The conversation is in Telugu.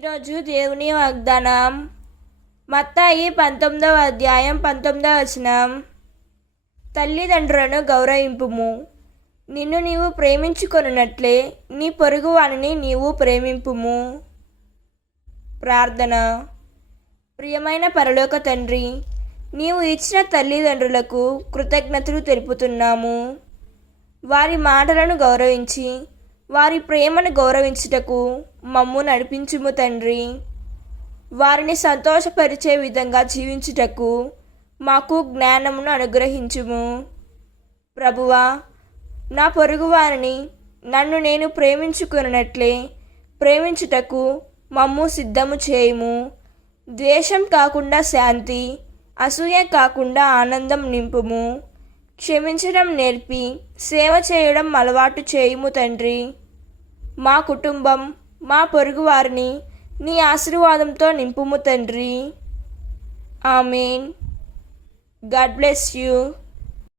ఈరోజు దేవుని వాగ్దానం. మత్తాయి పంతొమ్మిదవ అధ్యాయం పంతొమ్మిదవ వచనం. తల్లిదండ్రులను గౌరవింపుము. నిన్ను నీవు ప్రేమించుకొనున్నట్లే నీ పొరుగు వానిని నీవు ప్రేమింపుము. ప్రార్థన. ప్రియమైన పరలోక తండ్రి నీవు ఇచ్చిన తల్లిదండ్రులకు కృతజ్ఞతలు తెలుపుతున్నాము. వారి మాటలను గౌరవించి వారి ప్రేమను గౌరవించుటకు మమ్ము నడిపించుము తండ్రి. వారిని సంతోషపరిచే విధంగా జీవించుటకు మాకు జ్ఞానమును అనుగ్రహించుము. ప్రభువా నా పొరుగువారిని నన్ను నేను ప్రేమించుకున్నట్లే ప్రేమించుటకు మమ్ము సిద్ధము చేయుము. ద్వేషం కాకుండా శాంతి అసూయ కాకుండా ఆనందం నింపుము. క్షమించడం నేర్పి సేవ చేయడం అలవాటు చేయుము తండ్రి. మా కుటుంబం మా పొరుగువారిని నీ ఆశీర్వాదంతో నింపుము తండ్రి. ఆమెన్. God bless you.